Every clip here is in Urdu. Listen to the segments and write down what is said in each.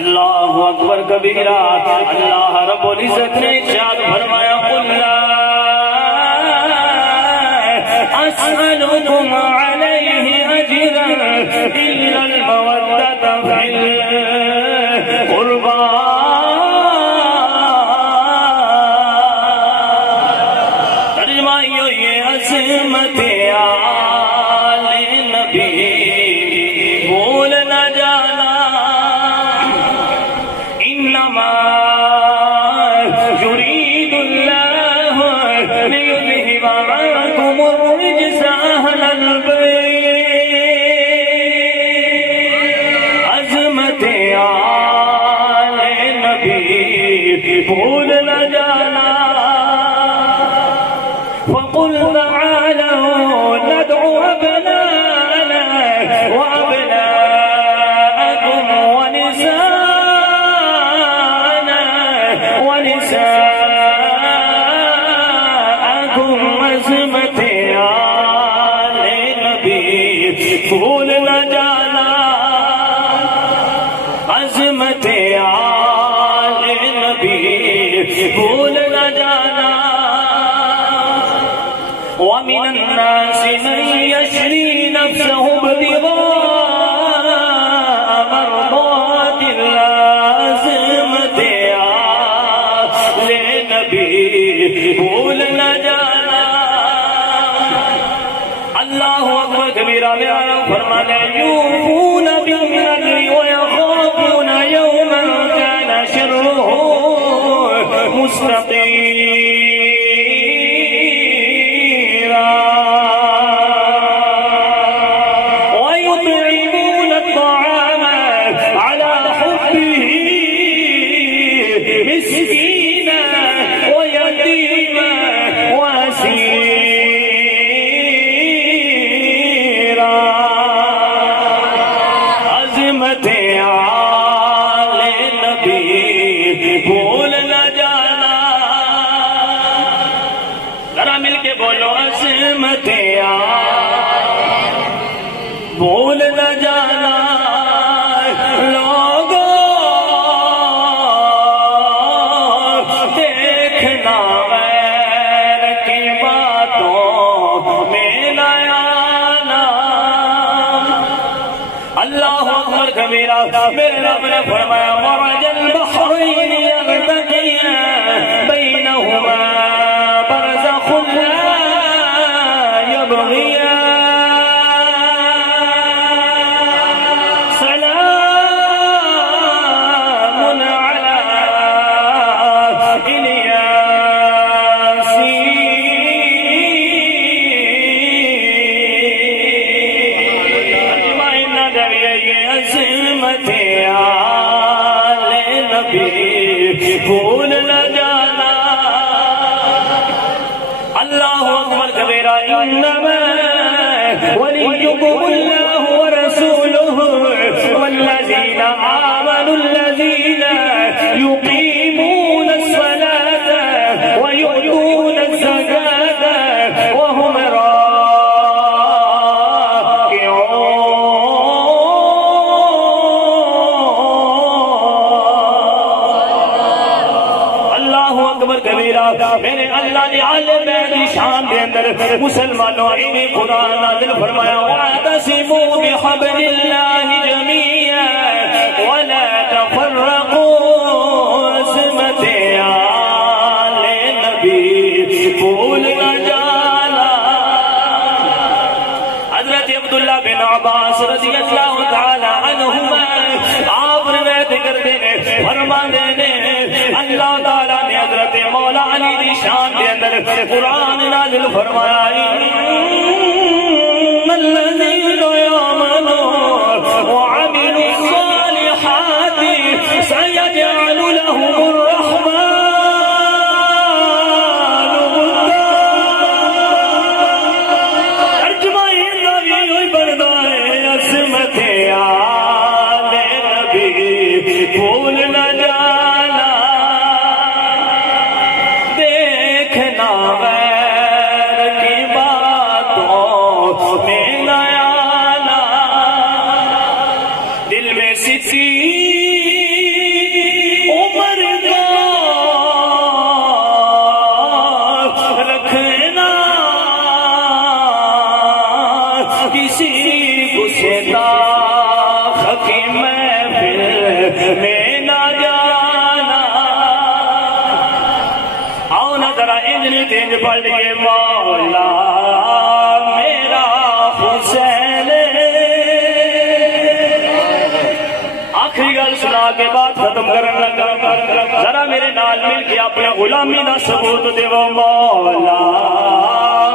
اللہ اکبر کبیرہ. اللہ رب العزت نے ارشاد فرمایا قل لا اسألكم علیہ اجرا الا المودۃ فی القربى. ترجمہ یہ عظمت آل نبی بھول نہ جانا. انما یرید اللہ لیذہب عنکم الرجس اہل البیت. عظمت آل نبی بھول نہ جانا. فقل تعالوا ندعو أبناءنا وأبناءكم ونساءنا ونساءكم. عظمت آل نبی بھول نہ جانا. عظمت آل نبی بھول نہ جانا. ومن الناس من يشري نفسه ابتغاء مرضات الله. عظمت آل نبی بھول نہ جانا. اللہ اکبر کبیرہ. میرا فرمان ہے یوفون بالنذر ويخافون يوما كان شره مستطيرا ويطعمون الطعام على حبه مسكينا ويتيما واسيرا. عظمت آل نبی بھول نہ جانا. ذرا مل کے بولو عظمت بھول نہ جانا. لوگوں دیکھنا غیر کی باتوں میں نہ آنا. اللہ اکبر کبیرہ. میرے رب نے فرمایا مرج البحرین یلتقیان بینہما برزخ لا یبغیان. سلام علی الیاسین. عظمت آل نبی بھول نہ جانا. اللہ اکبر کبیرہ. انما ولیکم اللہ ورسولہ والذین آمنوا الذین یقیمون الصلاة ویؤتون الزکاة وهم میرے اللہ نے عالم کی شان دے اندر مسلمانوں انہیں قرآن نازل فرمایا واعتصموا بحبل اللہ جميعا ولا تفرقوا. عظمت آل نبی بھول نہ جانا. حضرت عبداللہ بن عباس رضی اللہ تعالی عنہما آپ روایت کرتے ہیں فرماتے ہیں اللہ تعالیٰ نے حضرت مولا علی دی شان کے اندر قرآن نازل فرمایا ان الذین آمنوا وعملوا الصالحات سيجعل لهم الرحمن ودا. ترجمہ یہ بھی بنتا ہے عظمت آل نبی بھول نہ جانا. دیکھنا غیر کی باتوں میں نہ آنا. دل میں ستیر تینج پڑھ لیے مولا میرا حسین آخری گل سنا کے بعد ختم کرن لگا ذرا میرے نال مل کے اپنے غلامی دا ثبوت دیو مولا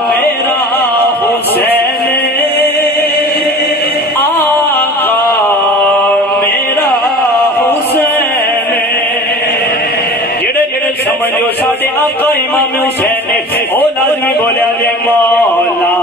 میرا حسین آقا میرا حسین جڑے جڑے سمجھو ساڈے آقا امام حسین او لازمی بولیا دے مولا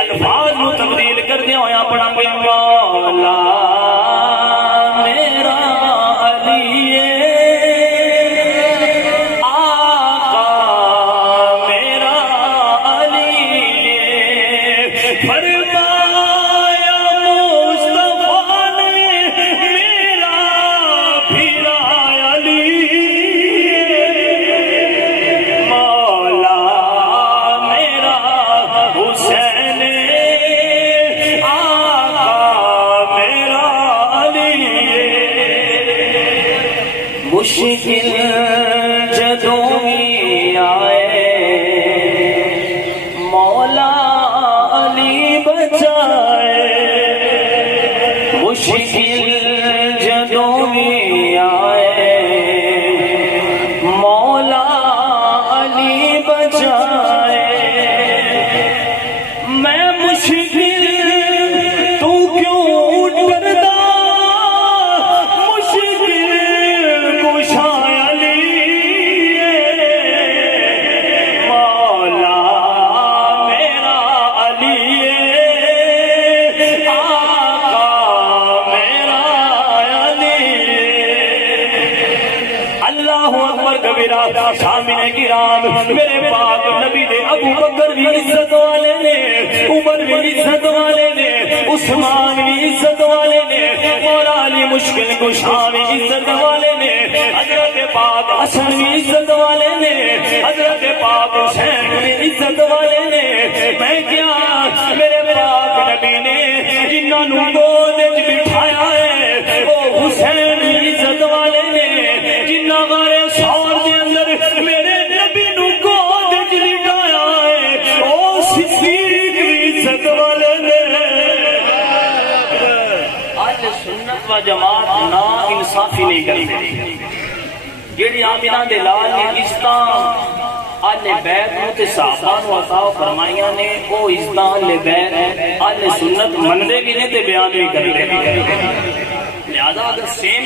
الفاظ نو تبدیل کر دیا ہویا پڑھا گے مولا میرا علی آقا میرا علی فرمایا مصطفیٰ نے میرا پھرا علی مولا میرا حسین مشکل جدوں ہی آئے مولا علی بچائے مشکل جدوں ہی آئے مولا علی بچائے میں مشکل تو کیوں ڈردا سامنے کرام میرے پاک نبی دے ابو بکر بھی عزت والے نے عمر بھی عزت والے نے عثمان بھی عزت والے نے مولا علی مشکل کشا بھی عزت والے نے حضرت پاک حسن بھی عزت والے نے حضرت پاک حسین بھی عزت والے نے میں کیا میرے پاک نبی نے جنہاں نو گود وچ بٹھایا ہے وہ حسین بھی عزت والے نے جنہاں غارے سور دے اندر میرے نبی نو گود وچ لٹایا ہے او صدیق بھی عزت والے نے اہل سنت و جماعت نا انصافی نہیں کرتے جیڑی آمینہ دے لال نے عزتاں اہل بیت نو تے صحابہ نو عطا فرمائیاں نے او عزتاں اہل بیت اہل سنت مندے بھی نے تے بیان بھی کرتے لہذا اگر سیم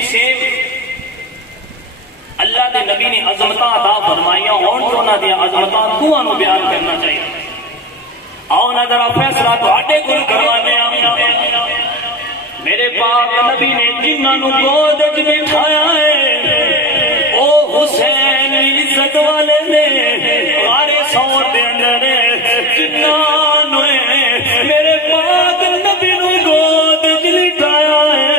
اللہ دے نبی نے عظمتاں عطا فرمائیاں ہون تو انہاں دی عظمتاں تواں نو بیان کرنا چاہیے آؤ نہ ذرا فیصلہ تواڈے کول کروانے میرے پاک نبی نے جنہاں نو گود وچ بٹھایا ہے او حسین عزت والے نے غارے سور دے اندر جنہاں نو میرے پاک نبی نو گود وچ لٹایا ہے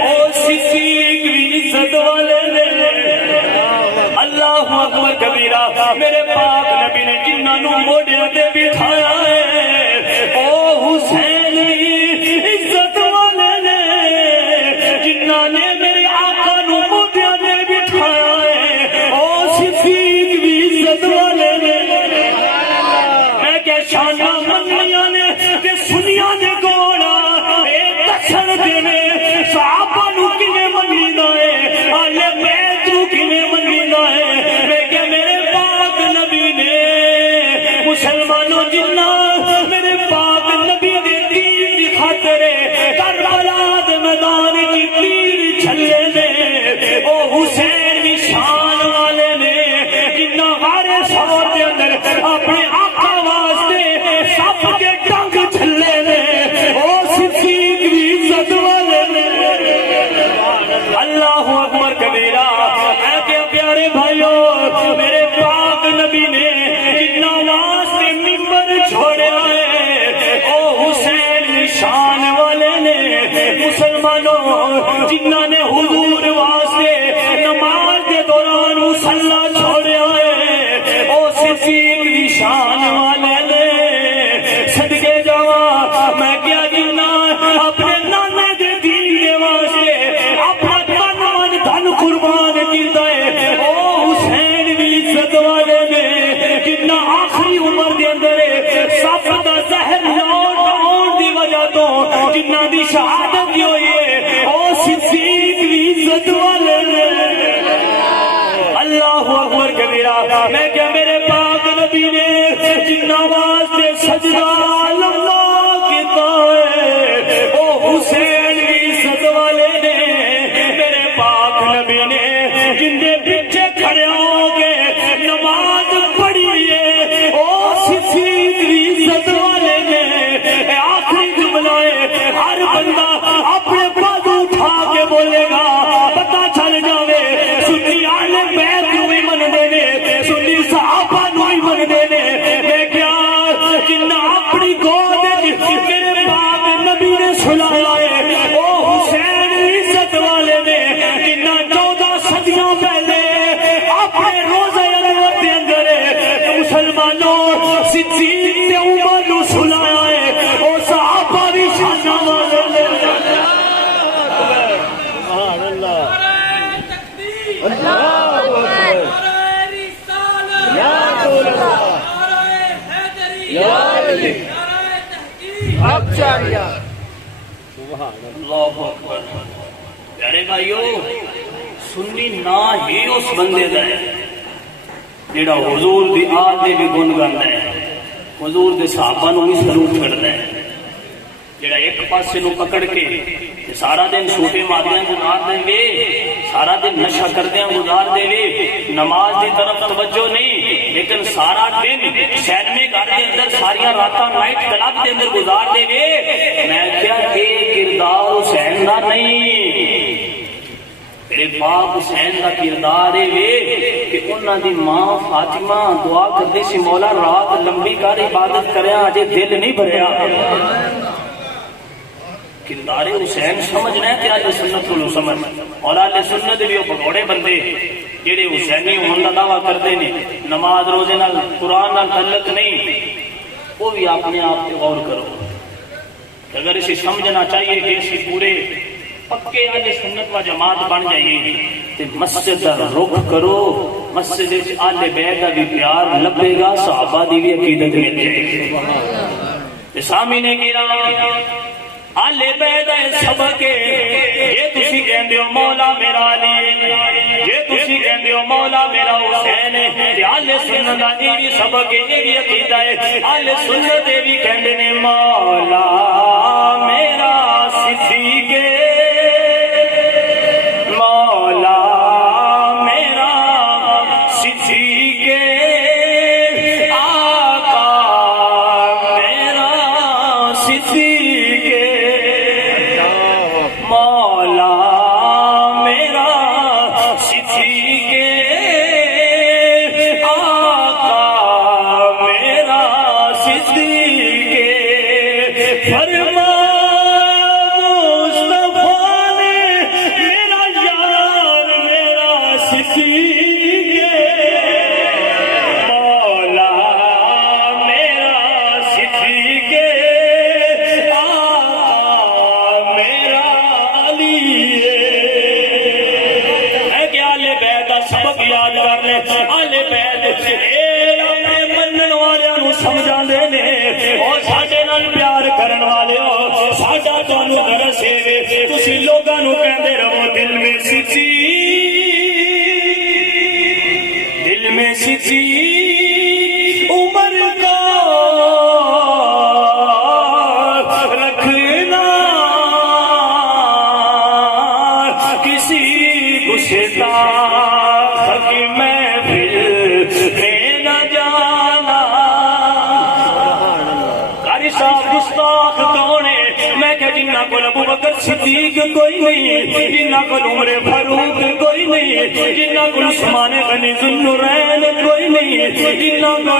او صدیق بھی عزت والے نے اللہ اکبر کبیرہ میرے پاک نبی نے جنہاں نو موڈیاں تے بٹھایا ہے او حسین عزت والے نے جنہاں نے میرے آقا نو موڈیاں تے بٹھایا ہے او صدیق بھی عزت والے نے میں کہ شاناں منیاں نے تے سنیاں دے گوڑا اے دسن دے صحابہ نو کیویں منیدا ہے آلے بیت نو کیویں منیدا ہے میں کہ میرے پاک نبی نے مسلمانوں جنہ میرے پاک نبی دے دین دی خاطر کربلا دے میدان وچ تیر چھلے نے او حسین بھی شان والے نے جنہ غارے سور دے اندر اپنے آقا واسطے سب کے ڈنگ چھلے نے او صدیق بھی عزت والے والے نے مسلمانوں جنہاں نے حضور واسطے نماز کے دوران مصلا چھوڑیا ہے او صدیق دی شان والے نے صدقے جاواں میں کیا جنہ اپنے نانے دے دین دے واسطے اپنا تن من دھن قربان کیتا ہے او حسین بھی عزت والے نے جنہ آخری عمر دے اندر سب دا زہر لوٹ آن دی وجہ تو جنہ دی شہادت کی ہوئی ہے او صدیق بھی عزت والے نے اللہ اکبر کبیرہ میں کیا میرے پاک نبی نے جنہ واسطے سجدہ اللہ کیتا ہے او حسین بھی عزت والے نے میرے پاک نبی نے جن دے پیچھے کھڑے ہو کے نماز پڑھی ہے او صدیق بھی عزت والے نے آخری جملہ ہے ہر بندہ اپنے بازو اٹھا کے بولے گا پتہ چل جاوے سنی آل بیت نو ہی من دینے سنی صحابہ نو ہی من دینے میں کیا جنہ اپنی گود میرے پاک نبی نے سلایا ہے او حسین عزت والے نے جنہ 14 صدیاں پہلے اپنے روزہ انور دے اندر مسلمانوں صدیق تے عمر نو سلایا ہے او صحابہ بھی شانہ والے نے سبحان اللہ اللہ اکبر یا رسول اللہ یا علی اب چاہیا سبحان اللہ اکبر پیارے بھائیو سنی نہ ہی اس بندے دا ہے جڑا حضور دی آل دے بھی گن گانا ہے حضور دے صحابہ نو بھی سلوٹ کرنا ہے جڑا ایک پاسے نو پکڑ کے سارا دن چھوٹے ماریاں گزار دیں گے سارا دن نشہ کردیاں گزار دے گے نماز دی طرف توجہ نہیں لیکن سارا دن سینمے گھر کے اندر ساریاں راتاں نائٹ کلب کے اندر گزار دے گے میں کیا کہ کردار حسین دا نہیں میرے باپ حسین دا کردار ہے کہ انہاں دی ماں فاطمہ دعا کردی سی مولا رات لمبی کر عبادت کریاں اجے دل نہیں بھریا کردار حسین سمجھنا ہے کہ اہل سنت کو سمجھ اور اہل سنت بھی وہ بگوڑے بندے جڑے حسینی ہون دا دعویٰ کرتے ہیں نماز روزے نال قرآن نال تعلق نہیں وہ بھی اپنے آپ پہ غور کرو اگر اسے سمجھنا چاہیے کہ اسی پورے پکے اہل سنت و جماعت بن جائیے تو مسجد دا رخ کرو مسجد اہل بیت دا بھی پیار لبے گا صحابہ دی بھی عقیدت مل جائے گی سامنے کرام آلے بیدہ سبکے یہ تسی کہندے ہو مولا میرا علی یہ تسی کہندے ہو مولا میرا حسین ہے آلے سنت آجی سبکے یہ بھی عقیدہ ہے آلے سنت بھی کہندے نے مولا میرا صدیق مولا میرا صدیق آقا میرا صدیق مولا میرا صدیق آقا میرا صدیق فرما مصطفیٰ نے میرا یار میرا صدیق مولا میرا صدیق سبق یاد کر لے آلے بیت اپنے منن والوں سمجھا دے اور ساڈے نال پیار کرن والے ہو ساڈا تانوں درس ہے تسی لوگاں نوں کہندے رہو دل میں سچی عمر کا رکھنا کسی گستاخ کی محفل میں نہ جانا۔ قاری صاحب گستاخ کون ہے؟ میں کہ جنہ کو ابو بکر صدیق کوئی نہیں، جنہ کو عمر فاروق کوئی نہیں، جنہ کو عثمان غنی ذوالنورین کوئی نہیں، جنہ کو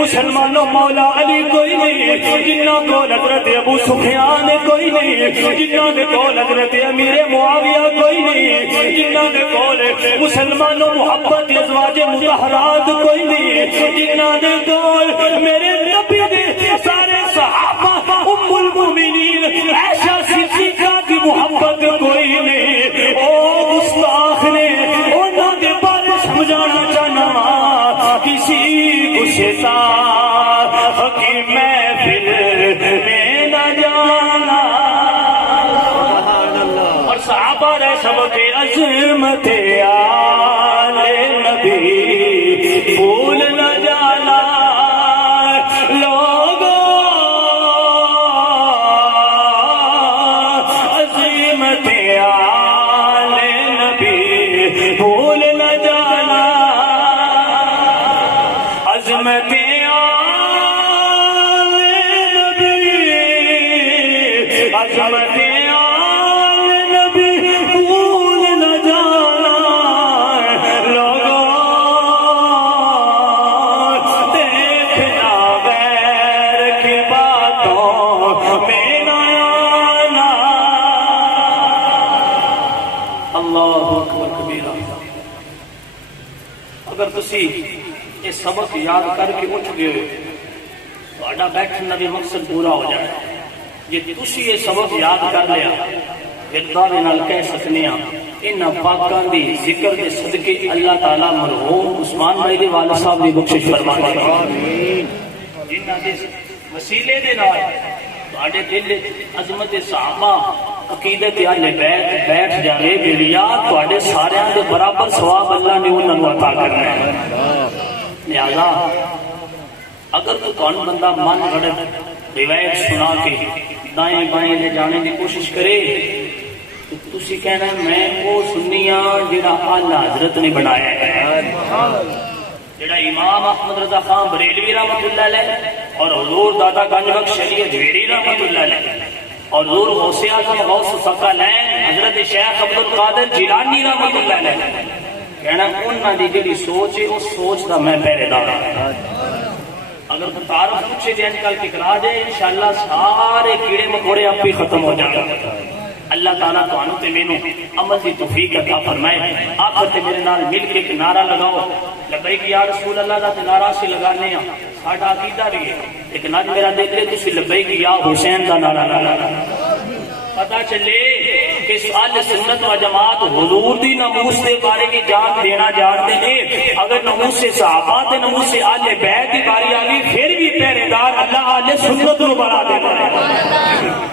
مسلمانوں مولا علی کوئی نہیں، جنہ کو حضرت ابو سفیان کوئی نہیں، جنہ کو حضرت امیر معاویہ کوئی نہیں، جنہ کو مسلمانوں محبت ازواج مطہرات کوئی نہیں، جنہ کو میرے نبی دے سارے صحابہ ام المومنین عائشہ صدیقہ کی محبت کوئی نہیں۔ او گستاخ نے انہوں نے بارے سمجھانا چاہنا کسی کو شیطان کی محفل میں نہ جانا، اور صحابہ رہ سب کے عظمت آل نبی بھول نہ جانا۔ اگر تسی یہ سبق یاد کر کے اٹھ گئے تو بیٹھنے کا مقصد پورا ہو جائے۔ جی تسی یہ سبق یاد کر لیا پھر دعوے نال کہہ سکنے ہیں ان پاکاں دی ذکر کے صدقے اللہ تعالیٰ مرحوم عثمان بھائی دے والد صاحب دی بخشش فرما دے، جنہاں دے وسیلے دے نال تواڈے دل عظمت صحابہ عقیدت اہل بیت بیٹھ جائے بلیا تواڈے سارے دے برابر ثواب اللہ نے انہاں نوں عطا کرنا ہے۔ لہذا اگر تو تانوں بندہ من گھڑت روایت سنا کے دائیں بائیں لے جانے کی کوشش کرے تو تسی کہنا میں وہ سنیاں جڑا اعلیٰ حضرت نے بنایا ہے، جڑا امام احمد رضا خان بریلوی رحمۃ اللہ علیہ اور حضور دادا گنج بخش علی اجویری رحمۃ اللہ علیہ اور حضور غوث اعظم غوث ثقلین حضرت شیخ عبد القادر جیلانی رحمۃ اللہ علیہ کہنا انہاں دی جڑی سوچ ہے اس سوچ دا میں پہرے دار ہوں۔ اگر تعارف پوچھے جائے کل کی کرا جائے انشاءاللہ سارے کیڑے مکوڑے آپ ہی ختم ہو جائیں گے۔ اللہ تعالیٰ تو تے مینوں عمل کی توفیق عطا فرمائے۔ آخر تے میرے نال مل کے ایک نعرہ لگاؤ لبیک یا رسول اللہ دا تے نعرہ سے لگانے ہیں، ساڈا عقیدہ بھی ہے لیکن اج میرا دیکھ لے تسی لبیک یا حسین دا نعرہ لگانا، پتہ چلے کہ اہل سنت و جماعت حضور دی ناموس دے بارے کی جان دینا جانتے ہیں۔ اگر ناموس صحابہ تے ناموس اہل بیت کی باری آ گئی پھر بھی پہرے دار اللہ اہل سنت نو بنا دیتا ہے۔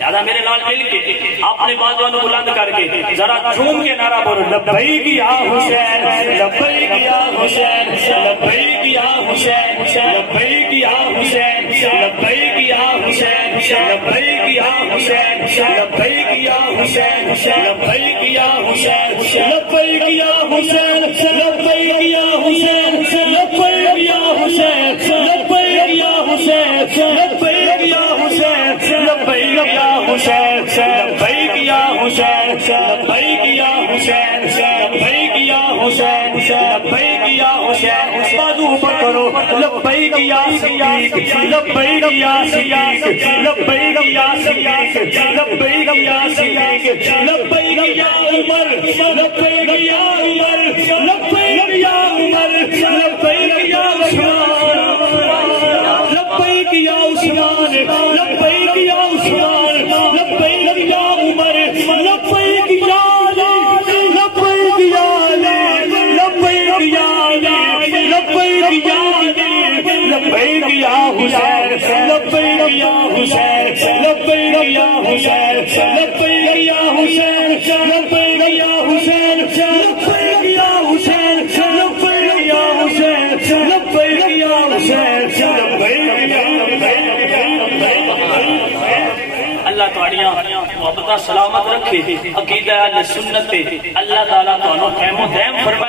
لہذا میرے نال مل کے اپنے بازو نو بلند کر کے ذرا جھوم کے نعرہ بولو لبیک یا حسین لبیک یا حسین لبیک یا حسین لبیک یا حسین لبیک یا حسین لبیک یا حسین لبیک یا حسین لبیک یا حسین لبیک یا حسین لبیک یا حسین لبیک یا حسین لبیک یا حسین لبیک یا حسین لبیک یا حسین لبیک یا حسین لبیک یا حسین لبیک یا حسین لبیک یا حسین بازو اوپر کرو لبیک یا صدیق لبیک یا صدیق لبیک یا صدیق لبیک یا صدیق لبیک یا عمر لبیک یا عمر لبیک یا عمر لبیک یا عثمان لبیک یا عثمان لبیک یا عثمان لبیک یا عمر لبیک یا علی لبیک یا علی لبیک یا علی لبیک یا علی لبیک یا حسین لبیک یا حسین لبیک یا حسین لبیک یا حسین لبیک یا حسین لبیک یا حسین لبیک یا حسین لبیک یا حسین لبیک اللہ تعالیٰ محبت سلامت رکھے، عقیدہ اہل سنت اللہ تعالیٰ تو خیم و دیم فرمائے۔